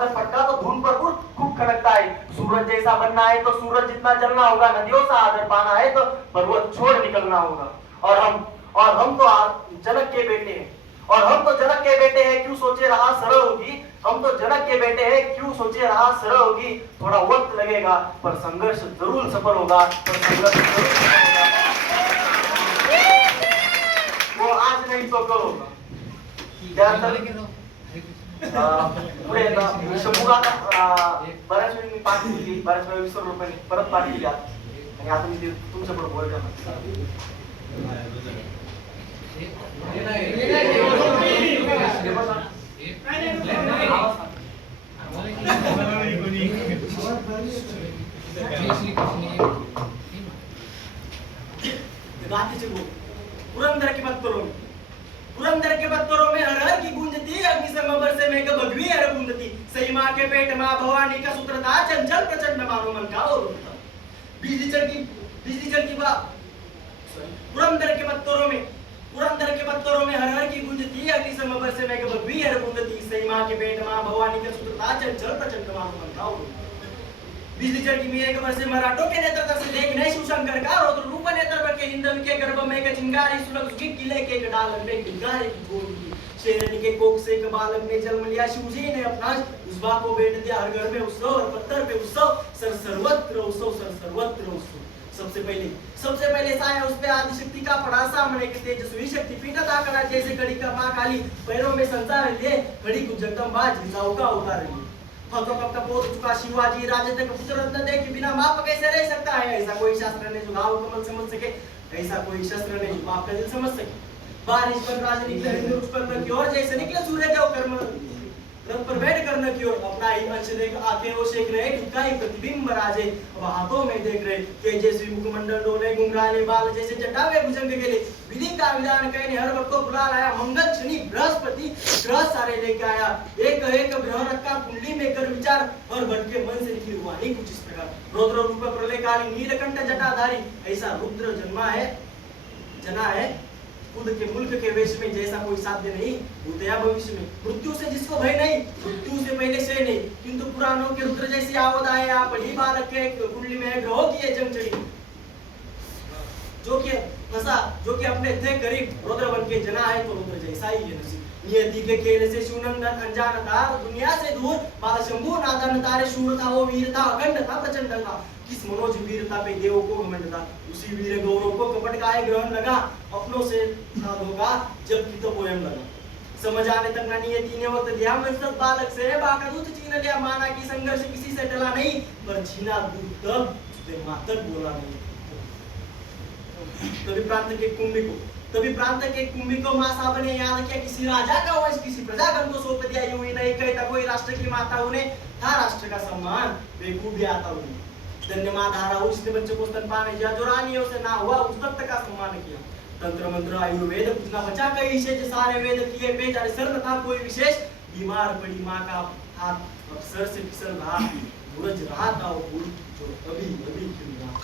नजर पटका तो धुन पर खूब खड़कता है। सूरज जैसा बनना है तो सूरज जितना जलना होगा, नदियों सा आदर पाना है तो पर्वत छोड़ निकलना होगा। और हम तो जनक के बेटे हैं, और हम तो जनक के बेटे हैं, क्यों सोचे रहा सरल होगी। हम तो जनक के बेटे हैं, क्यों सोचे रहा सरल होगी। थोड़ा वक्त लगेगा पर संघर्ष जरूर सफल होगा, पर संघर्ष जरूर सफल होगा। वो आज नहीं तो कल होगा। पुढे शंभूला बऱ्याच वेळी मी पाठी दिली, बऱ्याच वेळी विसरलो पण परत पाठी दिली आणि आता मी ते तुमच्या पुढे बोलतो. पुरंदर की बात करो, पुरंदर के बत्तरों में हर हर की गूंजती, अग्निशम बरसे मेघ भगवी हर बूंदती। सही माँ के पेट माँ भवानी का सूत्र था, चंचल प्रचंड मानो मन का और था। बिजली चल की बात पुरंदर के बत्तरों में हर हर की गूंजती, अग्निशम बरसे मेघ भगवी हर बूंदती। सही माँ के पेट माँ भवानी का सूत्र था, चंचल प्रचंड मानो मन का और था। बिजली चढ़ की मेघ बरसे मराठों के नेत्र से देख नहीं शिवशंकर का रौद्र रूप नेत्र के हिंदवी के गर्भ में के चिंगारी सुलग उसकी किले के डालन में किंगारे की गोद की। शेरनी के कोख से एक बालक ने जन्म लिया, शिवजी ने अपना उस्बा को बेट दिया। हर घर में उत्सव और पत्थर पे उत्सव, सर सर्वत्र उत्सव, सर सर्वत्र उत्सव। सबसे पहले साया उस पे आदिशक्ति का पड़ा सामने के तेजस्वी शक्ति पीठ था कड़ा जैसे कड़ी का माँ काली, पैरों में संसार लिए खड़ी कुछ जगदम्बा जिजाऊ का उतार लिए। हाथों का पोत चुका शिवाजी, राजे तक पुत्र रत्न दे कि बिना माप कैसे रह सकता है। ऐसा कोई शास्त्र ने जो घाव कमल समझ सके, ऐसा कोई शस्त्र ने जो पाप का दिल समझ सके। बारिश पर राज निकले हिंदू उस पर की ओर, जैसे निकले सूर्य देव कर्म रथ पर बैठ कर न की ओर। अपना ही अंश देख आंखें वो सेक रहे, टिक्का ही प्रतिबिंब राजे अब हाथों में देख रहे। तेजस्वी मुखमंडल डोले, घुंघराले बाल जैसे जटावे भुजंग गेले। विधि का विधान कहने हर वक्त को बुला लाया, मंगल शनि बृहस्पति ग्रह सारे लेके आया। एक ग्रह रखा कुंडली में कर विचार, और बढ़ के मन से निकली वाणी कुछ इस प्रकार। रौद्र रूप प्रलयकाली नीलकंठ जटाधारी, ऐसा रुद्र जना है खुद के मुल्क के वेश में। जैसा कोई साध्य नहीं भूतया भविष्य में, मृत्यु से जिसको भय नहीं, मृत्यु से पहले से नहीं। किंतु पुराणों के रुद्र जैसी आवत आए, आप बड़ी बालक के कुंडली में ग्रहों की ये जंग चढ़ी। जो कि अपने थे करीब रुद्र बन के जना है, तो रुद्र जैसा ही है नसीब। नियति के खेल से शूनंदन अनजान था, दुनिया से दूर बाल शंभु नादन तारे। शूर था वो, वीर था, अखंड था, प्रचंड था। किस मनोज वीरता पे देवों को घमंड था, उसी वीर गौरव को कपट का है ग्रहण लगा। अपनों से ना धोखा जब की तो पोयम लगा। समझ आने तक ना नियति ने वक्त दिया, मनसत बालक से बाका दूध छीन लिया। माना कि संघर्ष किसी से टला नहीं, पर छीना दूध तब मातक बोला नहीं। तभी प्रांत के कुंभी को माँ साहब ने याद किया, किसी राजा का वंश किसी प्रजागण को सौंप दिया। यूं ही नहीं कहता कोई राष्ट्र की माता, उन्हें था राष्ट्र का सम्मान बेखूबी आता उन्हें। धन्य माँ धारा उसने बच्चों को स्तनपान किया, जो रानियों से ना हुआ उस तख्त का सम्मान किया। तंत्र मंत्र आयुर्वेद कुछ ना बचा, कई शेष सारे वेद किए पेश। अरे सर न था कोई विशेष, बीमार पड़ी माँ का हाथ अब सर से फिसल रहा। बुरज रहा था वो फूल जो अभी खिल रहा।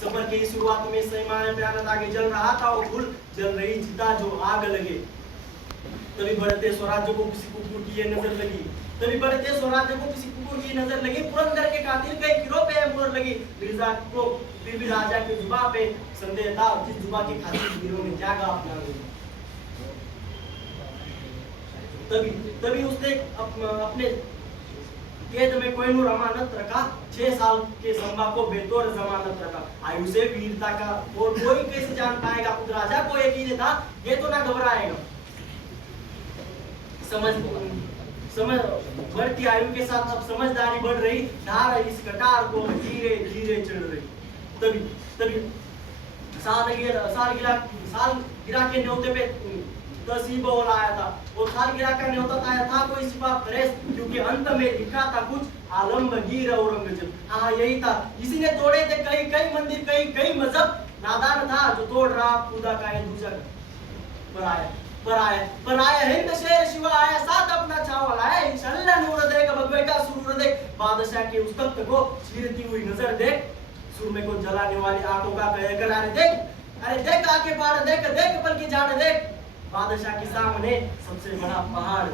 सफर की शुरुआत में सैमाने प्यानत आगे जल रहा था वो फूल, जल रही चिता जो आग लगे। तभी बढ़ते स्वराज्य को किसी कुकुर की ये नजर लगी, तभी बढ़ते स्वराज्य को किसी कुकुर की नजर लगी। पुरंदर के कातिल कई किरो पे मोहर लगी। मिर्जा को बीबी राजा के जुबा पे संदेह था, जिस जुबा के खातिर वीरों ने जागा अपना। तभी उसने अपने कैद में कोहिनूर अमानत रखा। 6 साल के संभा को बेतौर जमानत रखा। आयु से वीरता का और कोई कैसे जान पाएगा, खुद राजा को यकीन था ये तो ना घबराएगा। समझ बढ़ती आयु के साथ अब समझदारी बढ़ रही, धार इस कटार को धीरे धीरे चढ़ रही। तभी सालगिरह के न्योते पे तहसीब आया था। और सालगिरह का न्योता आया था कोई सिपा फरेश, क्योंकि अंत में लिखा था कुछ आलमगीर औरंगजेब। हाँ यही था, इसी ने तोड़े थे कई मंदिर, कई मजहब। नादान था जो तोड़ रहा खुदा का ये दूसरा पर आया हिंद शेर शिवा आया, साथ अपना छावल आया। इंशाअल्लाह नूर देख भगवे का सुरूर देख, बादशाह के उस तख्त को चीरती हुई नजर देख। सुरमे को जलाने वाली आंखों का कहे कर अरे देख आके पार देख पल की जान देख। बादशाह के सामने सबसे बड़ा पहाड़।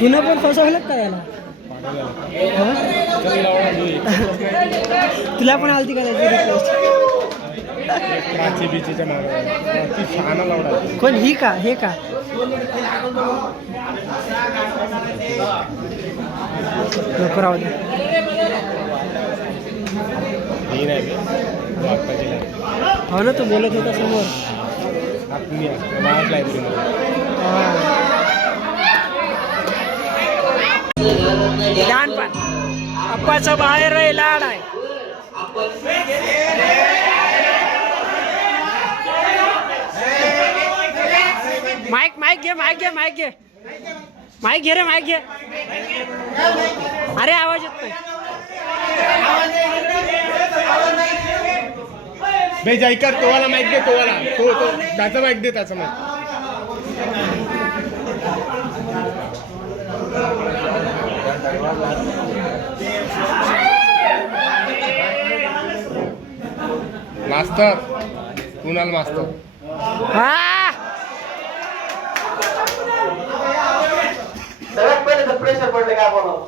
तुला पण फसवलं का याला तुला पण आलती करायची रिक्वेस्ट कोण ही का हे का नको राहू दे हो ना तू बोलत होता समोर लहानपण अप्पाचं बाहेर आहे लाड आहे माईक माईक घे माईक घे माईक घे माईक घे रे माईक घे अरे आवाज येत नाही जायकर तोवाला माईक दे तोवाला तो त्याचा माईक दे त्याचा माईक मास्तर कुणाल मास्तर सगळ्यात पहिले तर प्रेशर पडले काय बोलावं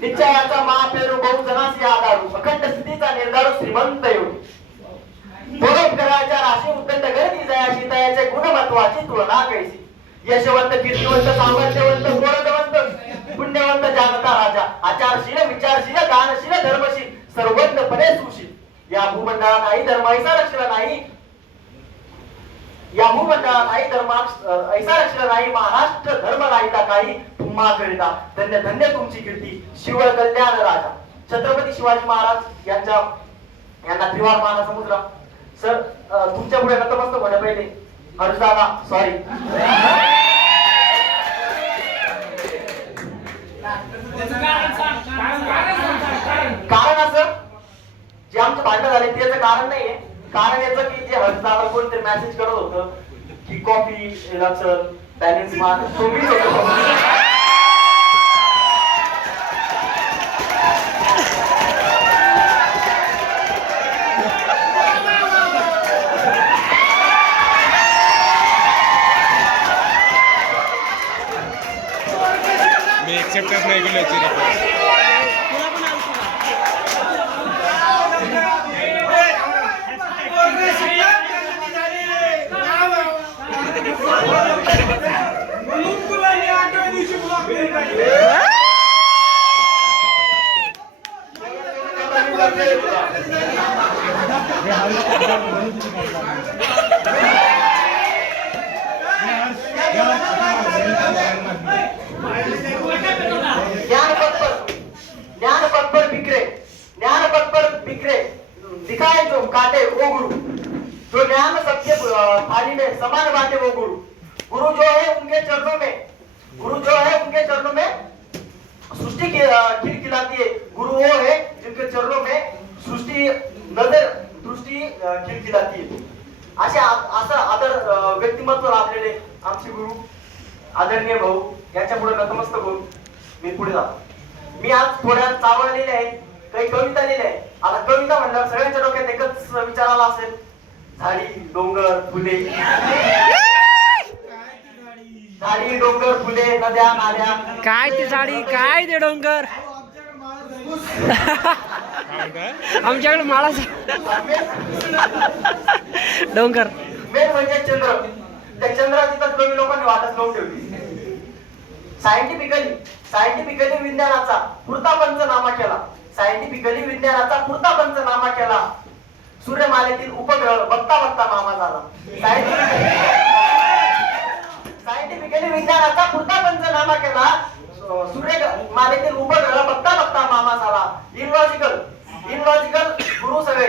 निश्चयाचा महापेरू बहुजनासी आधारू अखंड स्थितीचा निर्धारू श्रीमंत एवढी परोपकाराच्या राशी उद्दंड गर्दी जयाशी तयाचे गुणमत्वाची तुलना कैसी यशवंत कीर्तिवंत सामर्थ्यवंत गोरगवंत पुण्यवंत जानता राजा आचारशील विचारशील दानशील धर्मशील सर्वज्ञपणे सुशील या भूमंडळात नाही धर्म ऐसा रक्षला नाही या भूमंडळात नाही धर्म ऐसा रक्षला नाही महाराष्ट्र धर्म राहिता काही तुम्हा करिता धन्य धन्य तुमची कीर्ती शिव कल्याण राजा छत्रपती शिवाजी महाराज यांना त्रिवार मानाचा मुद्रा सर तुमच्या पुढे नतमस्तक होण्या पहिले हर्षदादा सॉरी कारण असं जे आमचं भांडण झाले त्याचं कारण नाहीये कारण याचं की जे हर्षदादा कोणतरी मेसेज करत होतं की कॉफी चल बॅलन्स मार तुम्हीच होतो मी एक्सेप्टच नाही केली याची रिक्वेस्ट दिखाए जो काटे वो गुरु जो ज्ञान सबके थाली में समान बांटे वो गुरु गुरु जो है उनके चरणों में सृष्टि खिलखिलाती है गुरु वो है जिनके चरणों में सृष्टि नजर दृष्टी खिलखिलाती है असं आदर व्यक्तिमत्व लाभलेले आमचे गुरु आदरणीय भाऊ यांच्या पुढे नतमस्तक होऊन मी पुढे जातो मी आज थोड्या चावळ लिहिले आहेत काही कविता लिहिल्या आहेत आता कविता म्हणल्यावर सगळ्यांच्या डोक्यात एकच विचार आला असेल झाडी डोंगर फुले झाडी डोंगर फुले नद्या नाल्या काय ते झाडी काय ते डोंगर आमच्याकडे माळा डोंगर मेन म्हणजे चंद्र त्या चंद्राची तर कवी लोकांनी वाटच लावून ठेवली सायंटिफिकली विज्ञानाचा पुरता पंचनामा केला सूर्यमालेतील उपग्रह बघता मामा झाला सायंटिफिकली विज्ञानाचा पुरता पंचनामा केला सूर्यमालेतील उपग्रह बघता मामा झाला इनलॉजिकल गुरु सगळे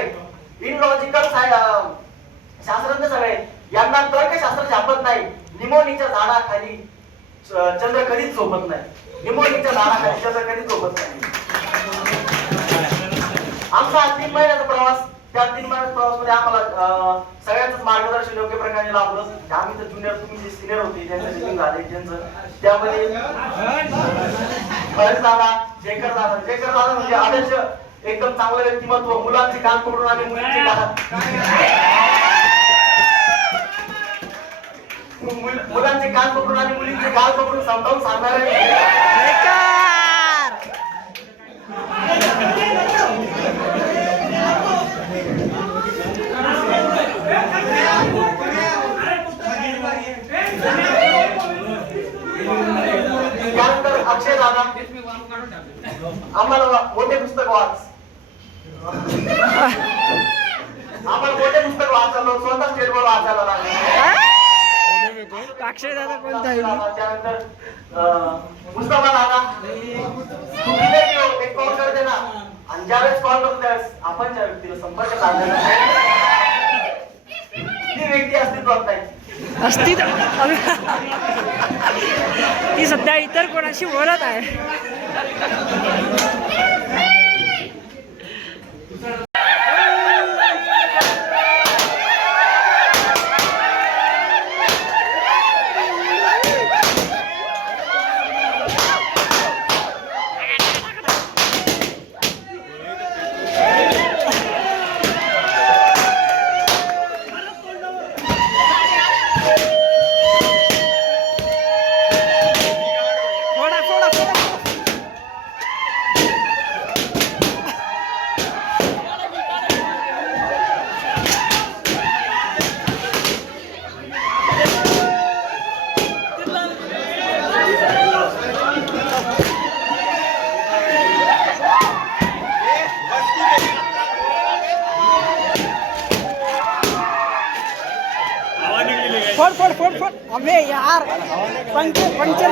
इनलॉजिकल शास्त्रज्ञ सगळे यांना तर्कशास्त्र झापत नाही निमोनीच्या झाडाखाली चंद्र कधीच झोपत नाही निमोनीच्या झाडाखाली चंद्र कधीच झोपत नाही आमचा 3 महिन्याचा प्रवास त्या 3 महिन्याच्या प्रवासामध्ये आम्हाला सगळ्यांचं मार्गदर्शन योग्य प्रकारे लाभलं आम्ही तर ज्युनियर तुम्ही जे सिनियर होते त्यांचं मीटिंग झाले त्यांचं त्यामध्ये हर्ष दादा जेकर दादा म्हणजे आदर्श एकदम चांगलं व्यक्तिमत्व, मुलांचे कान पकडून आणि मुलींचे मुलांचे कान पकडून आणि मुलींचे गाल पकडून समजावून सांगणारे त्यानंतर अक्षय दादा, आम्हाला मोठे पुस्तक वाच, आम्हाला मोठे पुस्तक वाचायला स्वतः स्टेट बोर्ड वाचायला लागले. अक्षय दादा कोणता आहे? त्यानंतर मुस्तफा दादा, तू किती एक कॉल करते ना, आणि ज्यावेळेस कॉल करतो त्यावेळेस आपण ज्या व्यक्तीला संपर्क साधला ती व्यक्ती अस्तित्वात नाही. असती ती सध्या इतर कोणाशी बोलत आहे. फोड़ अबे यार पंचर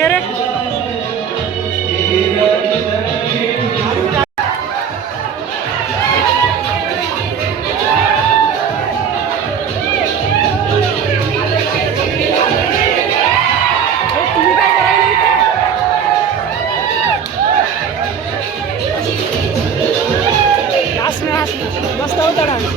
घे रे. तुम्ही काय करायला इथे? मस्त होता डान्स.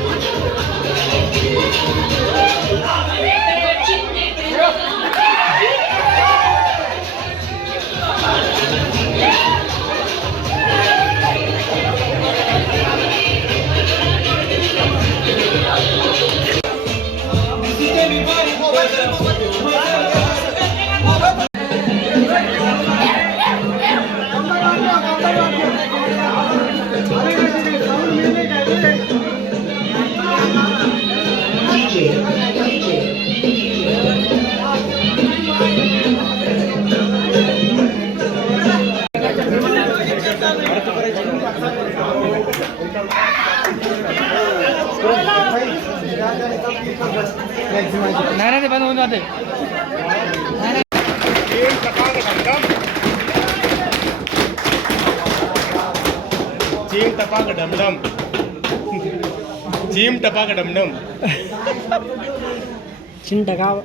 नाही ते बंद होऊन जाते. चीम टपाक डमडम. चीम टपाक डमडम. चिंता गाव.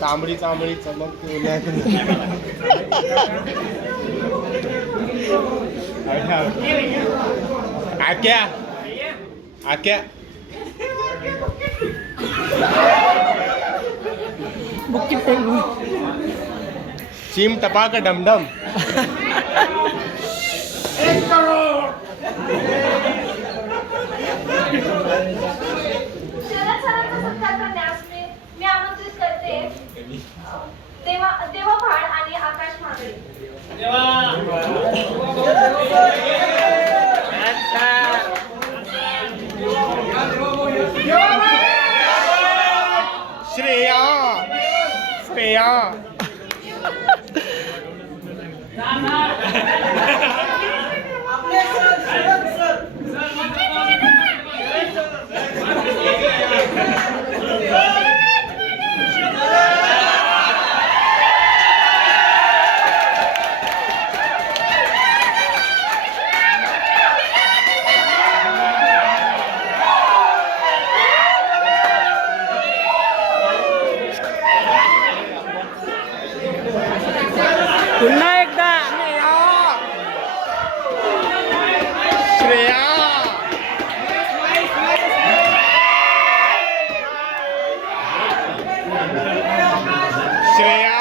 चांबडी चांबडी चमक. आक्या आक्या. बुक्की टेंगू. चीम टपाक डमडम. शरद सरांचा सत्कार करण्यास मी आमंत्रित करते देवा भाड आणि आकाश मागळे. श्रेया श्रेया. पुन्हा एकदा. श्रेया. श्रेया.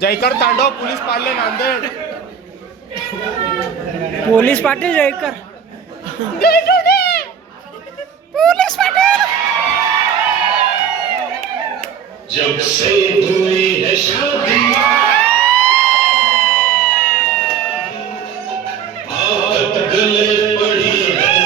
जयकर तांडव पोलीस पाले नांदेड. पोलीस पाटील जयकर. पोलीस पाटील. जब से हुई है शादी आदत गले पड़ी है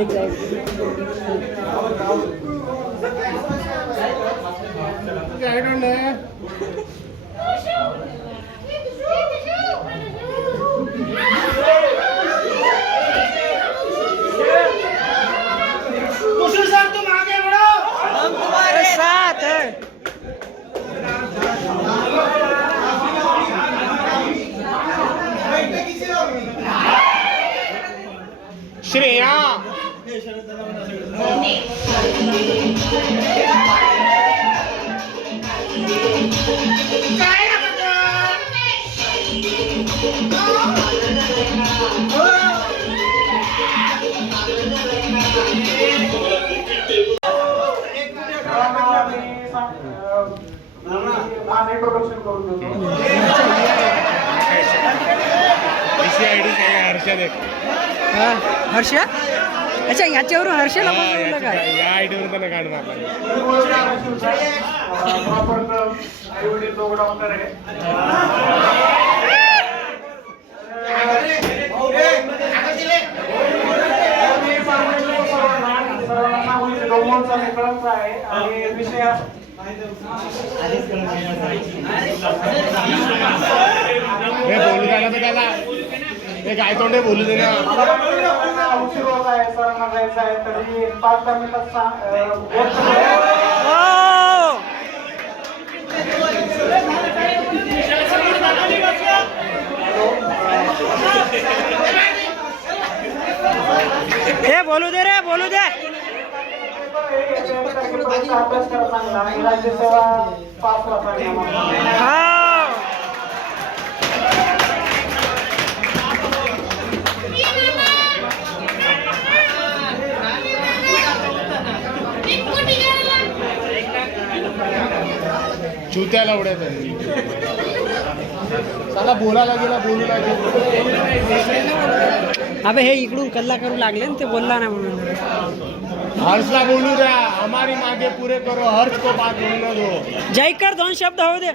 एक जाएगा कुशल सर तुम आगे बढ़ो, हम तुम्हारे साथ है। श्रेया हा, हर्ष अच्छा याच्यावरून हर्षला बोलवलं काय या आयडीवर पण काढणार हे बोलू द्या ना त्याला हे काय तोंडे बोलू दे ना उशीर होत आहे सरांना जायचं आहे तरी 5-10 मिनिटात हे बोलू दे रे बोलू दे अभ्यास करा चांगला आणि राज्यसेवा पासला पाहिजे आम्हाला. हा चुत्याला उड्या त्यांनी चला बोलायला गेला बोलू लागेल अबे हे इकडून कल्ला करू लागले ना ते बोलला नाही म्हणून हर्षला बोलू द्या हमारी मागे पुरे करो हर्ष को बात बोलने दो जयकर 2 शब्द होऊ दे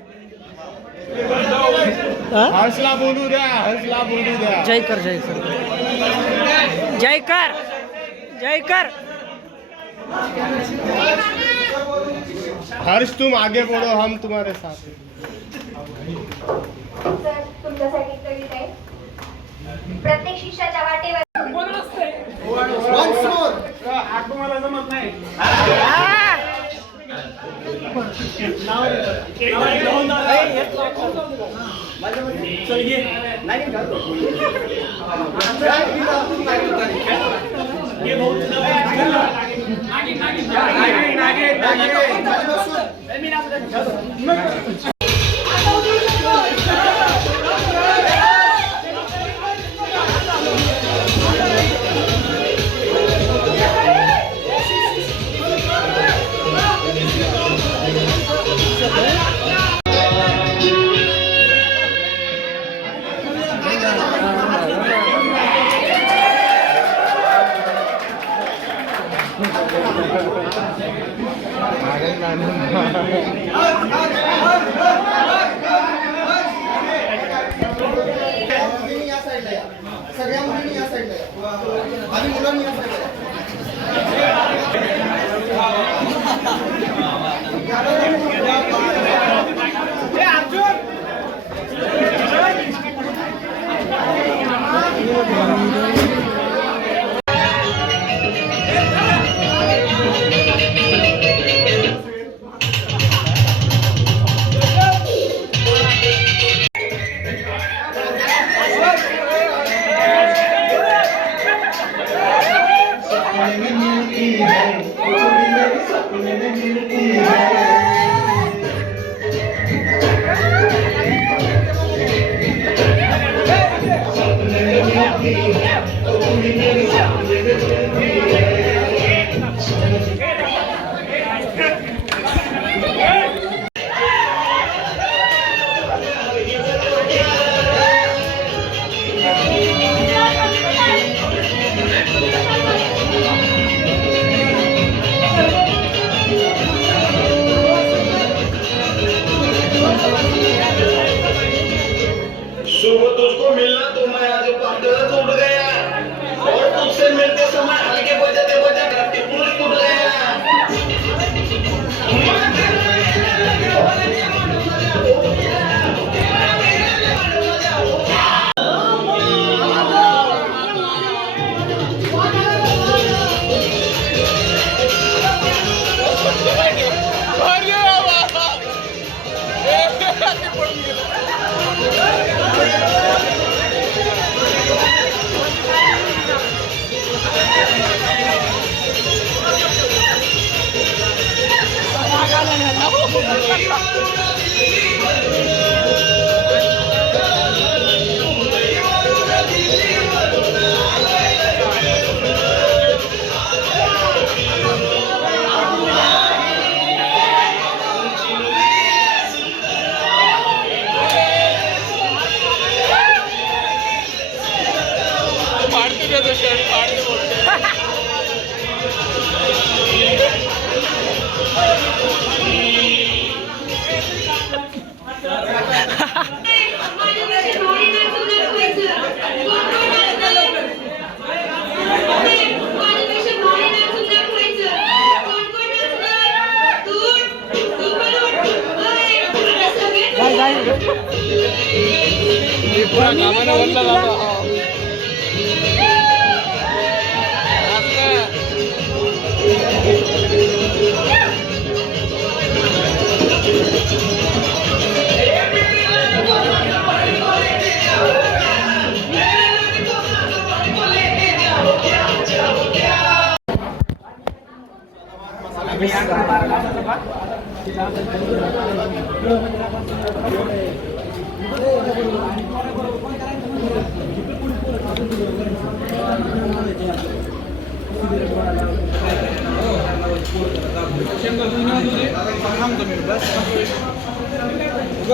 हा? हर्षला बोलू द्या हर्षला बोलू द्या जयकर जयकर जयकर जयकर हर्ष तुम आगे बढ़ो हम तुम्हारे साथ हैं. सर तुमच्यासाठी कविता आहे. प्रत्येक शिष्याच्या वाटेवर तुम्हाला जमत नाही सगळ्या मुलींनी या साईडला या आणि मुलांनी या साईडला सुबह तुझको मिलना तो मैं आज पकड़ उठ गया और तुझसे मिलते समय हल्के बजा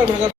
बस